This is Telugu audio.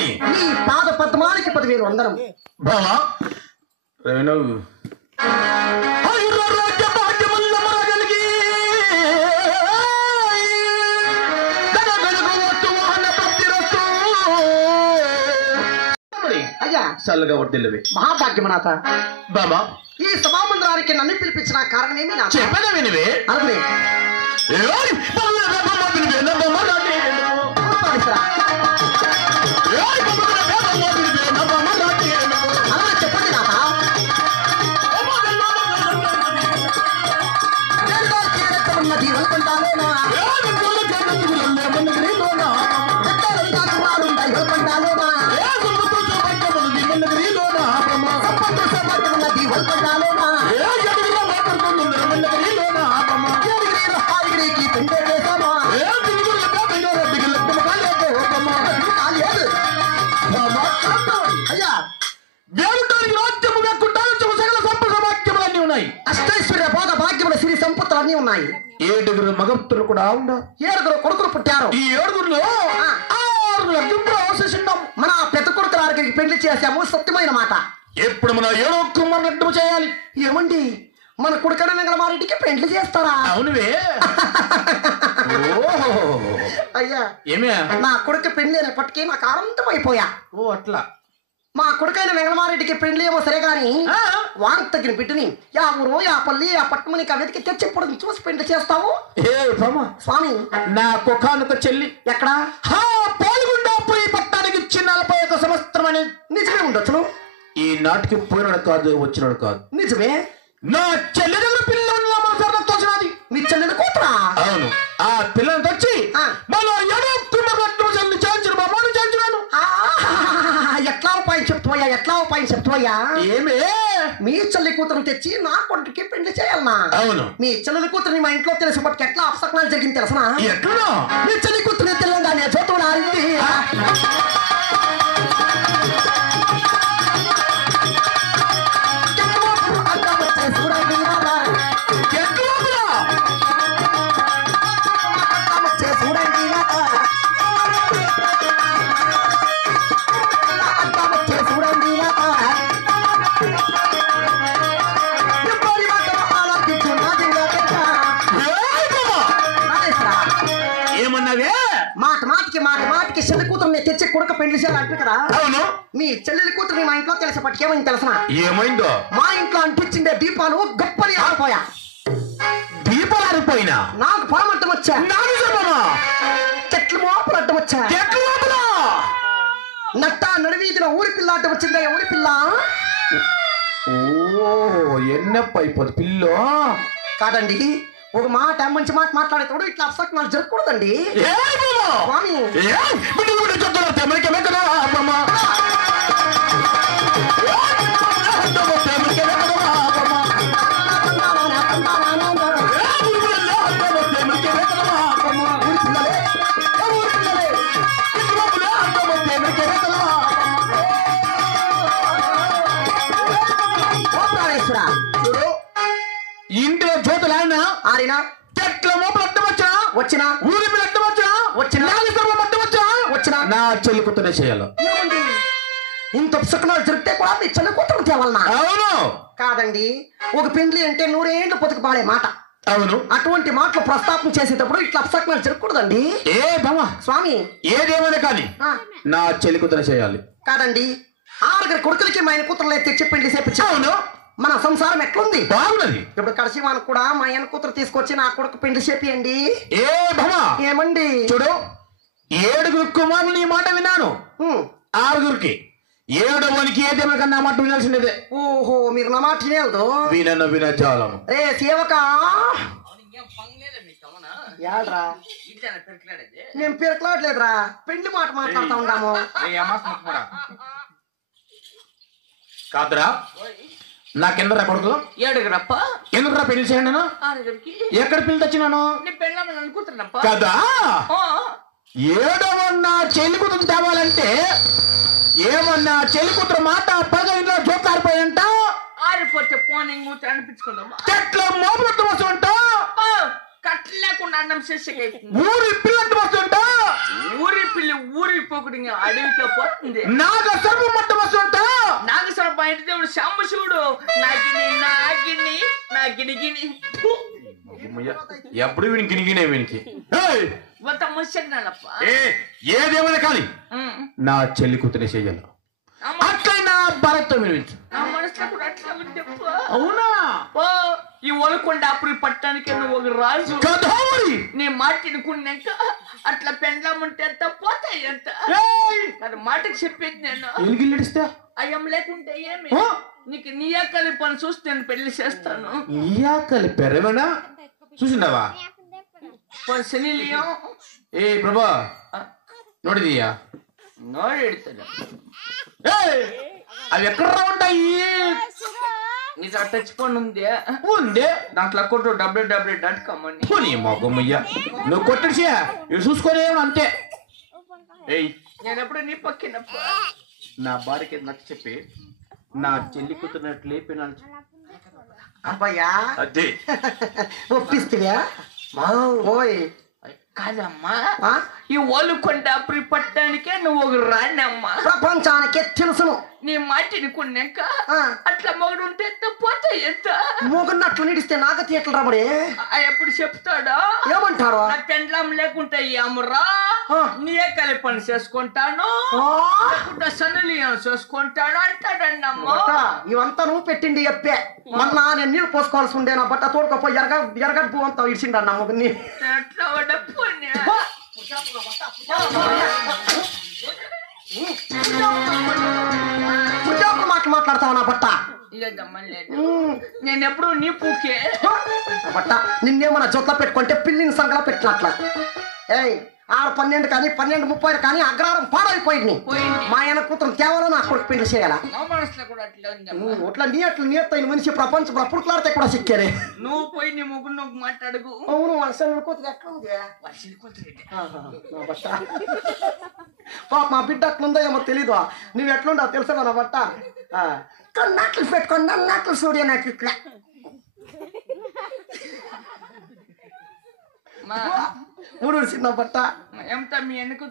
నీ పాద పద్మానికి 10,000 వందనం బావా రేణు అయ్యా చల్లగా వడ్డిల్లవి మహాభాగ్యమనాథ బాబా ఈ సభామందిరానికి నన్ను పిలిపించిన కారణమేమి నా చెప్పదా వినివే అనుకునే అలా చెప్పండి నాథ ఉన్నది అనుకుంటానేనా అష్టైశ్వర్య భోగ భాగ్యముల సిరి సంపత్తులన్నీ ఉన్నాయి. 7 మగపుత్రులు కూడా ఉన్నారు. 7 కొడుకులు పుట్టారు. ఈ 7గురిలో 6 అవశేషిన్నాం. మన పెద్ద కొడుకులారికి పెళ్లి చేశాము. సత్యమైన మాట. ఎప్పుడు మన 7వ కుమారుడు చేయాలి. ఏమండి మన కొడుకన వెంగళమారెడ్డికి పెళ్లి చేస్తారా? అవునువే. అయ్యా ఏమే నా కొడుకు పెళ్లి అనేప్పటికీ నాకు ఆనందమైపోయా. ఓ అట్లా మా కొడుకైన వెంగళమారెడ్డికి పెళ్లి ఏమో సరే గాని వాంత తగిన బిడ్డని యా ఊరు యా పల్లి ఆ పట్టమని వెతికి తెచ్చిప్పుడు చూసి పెళ్లి చేస్తావు. స్వామి నా కుఖానుక చెల్లి ఎక్కడా పాల్గొండాపురి పట్టానికి ఇచ్చి 41 సంవత్సరం అని నిజమే ఉండొచ్చును. ఈ నాటికి పోయినాడు కాదు వచ్చినాడు కాదు. నిజమే. నా చెల్లి దగ్గర పిల్ల తోచినది. మీ చెల్లెలు కూతురా? అవును. ఆ పిల్లని తెచ్చి మన ఎట్లా ఉపాయం చెప్తావయ్యా? ఎట్లా ఉపాయం చెప్తావయ్యా? ఏమే మీ చెల్లి కూతురు తెచ్చి నా కొడుకుకి పెళ్లి చేయాలనా? అవును. మీ చెల్లెలి కూతురు మా ఇంట్లో తెలిసినప్పటికి ఎట్లా అపసకనాలు జరిగింది తెలుసనా? ఎట్లా మీ చెల్లి కూతురు తెలంగాణ చదువులారింది. మాటికి చెల్లి కూతురు తెచ్చి కొడుకు పెళ్లి చేయాలంటే కదా. అవును. మీ చెల్లెలి కూతురు మా ఇంట్లో తెలిసేపటికి ఏమైంది తెలుసా? ఏమైందో? మా ఇంట్లో అంటించిందే దీపాలు గొప్పని ఆరిపోయా. దీపాలు ఆరిపోయినా నాకు పొలమంటం వచ్చా. చెట్లు మోపలు అడ్డం వచ్చా. నట్ట నడివీధిలో ఊరి పిల్ల అడ్డం వచ్చిందా? ఊరి పిల్ల ఎన్నప్ప అయిపోదు పిల్లో కాదండి. ఒక మాట మంచి మాట మాట్లాడేటప్పుడు ఇట్లా అపసకనాలు జరగకూడదండి. స్వామి ఆరినా చెట్ల మోపులు అడ్డం వచ్చినా వచ్చినా ఊరి మీద అడ్డం వచ్చినా వచ్చినా నాగేశ్వరం అడ్డం వచ్చినా వచ్చినా నా చెల్లి కూతురే చేయాలి. ఏమండి? ఇంత ఉపశకునాలు జరిగితే కూడా మీ చెల్లి కూతురు తేవాలనా? అవును కాదండి, ఒక పెండ్లి అంటే 100 ఏళ్ళు పొతుకు పాడే మాట. అవును. అటువంటి మాటలు ప్రస్తాపన చేసేటప్పుడు ఇట్లా అపశకునాలు జరగకూడదండి. ఏ బామ్మ స్వామి ఏదేమైనా కానీ నా చెల్లి కూతురే చేయాలి. కాదండి, 6 కొడుకులకి మా ఆయన కూతురులు అయితే తెచ్చి పెళ్లి చేపించి అవును. మన సంసారం ఎట్లుంది? బాగున్నది. ఇప్పుడు కడిసి మనకు కూడా మా ఆయన కూతురు తీసుకొచ్చి నా కొడుకు పెళ్లి చేపియండి. ఏ బామ్మ ఏమండి? చూడు, 7 కుమారులు నీ మాట విన్నాను. ఉమ్. 6 7 ఏదేమైనా కన్నా మాట వినాల్సిందే. ఓహో, మీరు నా మాట వినేది వినను వినజాలం. రే సేవక, యాడ్రా నేను పిరకలాడలేదురా, పెళ్లి మాట మాట్లాడుతూ ఉన్నాము. కాదురా, నాకెందరా కొడుకులు? 7 ఎందుకురా పెళ్లి చేయండి? ఎక్కడ పిల్లలు తెచ్చినాను అనుకుంటున్నా కదా. 7వ నా చెల్లి కూతురు తేవాలంటే ఏమన్నా చెల్లి కూతురు మాట పైగా ఇంట్లో జోకారిపోయంట. ఆరిపోతే పోనింగ్ మూత అనిపించుకుందామా? చెట్ల మోపులట్టు వస్తుంట, కట్లు లేకుండా అన్నం చేసే ఊరి పిల్లట్టు వస్తుంట, ఊరి పిల్లి ఊరికి పోకుడు అడవికే పోతుంది. నాగ సర్వం మట్టు వస్తుంట, నాగేశ్వర బయట దేవుడు శాంబశివుడు నాగిని నాగిని నాగిని గిని ఎప్పుడు వీనికి గినిగినే వీనికి. మొత్తం ముచ్చగినాలప్ప. ఏదేమైనా కానీ నా చెల్లి కూతురే చెయ్యాలి. అట్లా నా భరత్తో వినిపించు. నా మనసులో కూడా అట్లా ఉంది. అవునా? ఓ ఈ ఒలకొండ అప్పుడు పట్టడానికి నువ్వు ఒక రాజు కదా మరి. నీ మాట తినుకున్నాక అట్లా పెండ్లామంటే ఎంత పోతాయి ఎంత అది మాటకి చెప్పేది. నేను ఎలిగిలిడిస్తే అయ్యం లేకుంటే ఏమి నీకు నీ అక్కలి పని చూసి నేను పెళ్లి చేస్తాను. ఈయాకలి పెరవనా చూసిండవా? శనిలియం ఏ ప్రభా నోడిదియా నోడు ఎడతాడు. అవి ఎక్కడ ఉంటాయి? నీ టచ్ ఫోన్ ఉంది ఉందే, దాంట్లో కొట్టు www.com అని. పోనీ మొగమ్మయ్యా, నువ్వు కొట్టేసి ఇవి చూసుకొని అంతే. నేను ఎప్పుడు నీ పక్కినప్ప నా భార్యకి నచ్చ చెప్పి నా చెల్లి కూతున్నట్లు లేపినాను. అబ్బాయ్యా అదే ఒప్పిస్తువా? ఓయ్ కాదమ్మా, ఈ ఓలుకొండ అప్పుడు పట్టడానికే నువ్వు ఒక రాణమ్మా. ప్రపంచానికే తెలుసును. నీ మాట వినుకున్నాక అట్లా మొగుడు ఉంటే ఎంత పోతే ఎంత మొగున్నట్లు నిడిస్తే నాకు తీయట్లు రాబడే ఎప్పుడు చెప్తాడా? ఏమంటారు? నా పెండ్లం లేకుంటే ఏమరా నీ కలి పని చేసుకుంటాను లేకుంటే సన్నులియం చేసుకుంటాడు అంటాడండి అమ్మ. ఇవంతా నువ్వు పెట్టిండి చెప్పే. మొన్న నేను నీళ్ళు పోసుకోవాల్సి ఉండే, నా బట్ట తోడుకోపోయి ఎరగడ్డ పువ్వు అంతా ఇడిచిండ నా మొగుని. ఎట్లా వడపోయి మాటలు మాట్లాడతావు నా బట్ట. లేదమ్మా లేదు, నేను ఎప్పుడు నీ పూకే బట్ట నిన్నేమన్నా జొత్త పెట్టుకుంటే పిల్లిని సంగలా పెట్టినట్ల. ఏయ్ 12 కానీ 12:30 కానీ అగ్రహారం పాడైపోయింది. మా ఆయన కూతురు కేవలం నా కొడుకు పెళ్లి చేయాల. నా మనసులో కూడా అట్లా ఉంది. అట్లా నీ అట్లా మనిషి ప్రపంచం అప్పుడులాడితే కూడా సిక్కారే. నువ్వు పోయి నీ ముగ్గురు నువ్వు మాట్లాడుకు. అవును, వర్షం కూతురు ఎట్లా ఉంది? పాప మా బిడ్డ అట్లుందో ఏమో తెలీదు. నువ్వు ఎట్లుండవు తెలుసా నా బట్ట. నట్లు పెట్టుకొని నట్లు చూడే నట్లు ఇట్లా మూడు చిన్న బట్ట ఎంత మీ ఎన్నిక